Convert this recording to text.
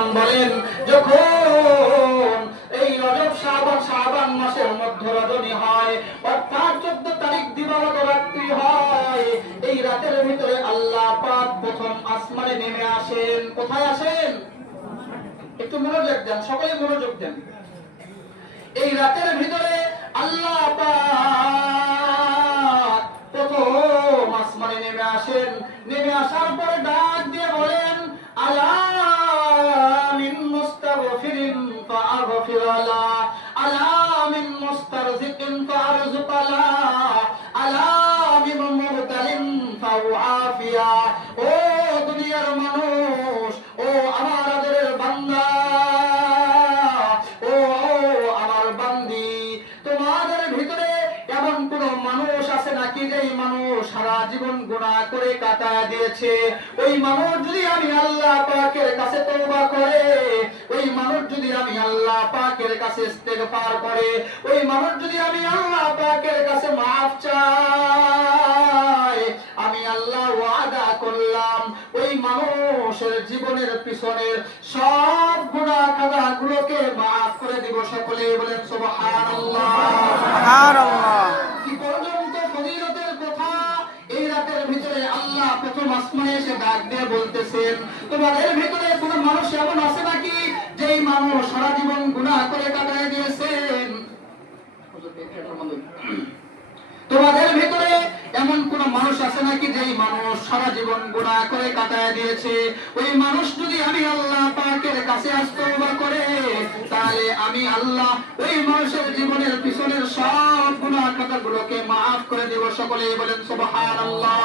সাল্লাম বলেন, যখন এই রজব শাবান মাসের মধ্য রজনী হয়, অর্থাৎ 14 তারিখ দিবাগত রাত্রি হয়, এই রাতের ভিতরে আল্লাহ পাক প্রথম আসমানে নেমে আসেন। কোথায় আসেন? একটু মনোযোগ দেন, সকলে মনোযোগ দেন। এই রাতের ভিতরে আল্লাহ পাক প্রথম আসমানে নেমে আসেন। নেমে আসার পরে ডাক দিয়ে বলেন, আলা মিন মুস্তাগফিরিন ফাআগফির লা, আলা মিন মুস্তারজিকিন ফাআরযুক লা, আলা মিন মুবতালিন ফাউআফিয়া। ও দুনিয়ার মানুষ, ও আমার আদরের বান্দা, ও আমার বান্দি, তোমাদের ভিতরে এমন কোন মানুষ আছে নাকি যেই মানুষ সারা জীবন গুনাহ করে কাটায় দিয়েছে? ওই মানুষ যদি আমি আল্লাহ পাকের কাছে তওবা করে, ওই মানুষ যদি আমি আল্লাহ পাকের কাছে ইস্তেগফার করে, ওই মানুষ যদি আমি আল্লাহ পাকের কাছে মাফ চাই, আমি আল্লাহ ওয়াদা করলাম ওই মানুষের জীবনের পিছনের সব গুনাহ খাতাগুলোকে মাফ করে দিব। সকলে বলেন সুবহানাল্লাহ। সুবহানাল্লাহ। কি পর্যন্ত ফজিলতের কথা! এই রাতের ভিতরে আল্লাহ প্রথম আসমানে এসে ডাক দিয়ে বলতেছেন, তোমাদের ভিতরে কোন মানুষ এমন আছে নাকি যেই মানুষ সারা জীবন গুনাহ করে কাটায় দিয়েছেন? তোমাদের ভিতরে এমন কোন মানুষ আছে নাকি যেই মানুষ সারা জীবন গুনাহ করে কাটায় দিয়েছে? ওই মানুষ যদি আমি আল্লাহ পাকের কাছে তওবা করে, তাহলে আমি আল্লাহ ওই মানুষের জীবনের পিছনের সব গুনাহ খাতাগুলোকে মাফ করে দেব। সকলে বলেন সুবহানাল্লাহ।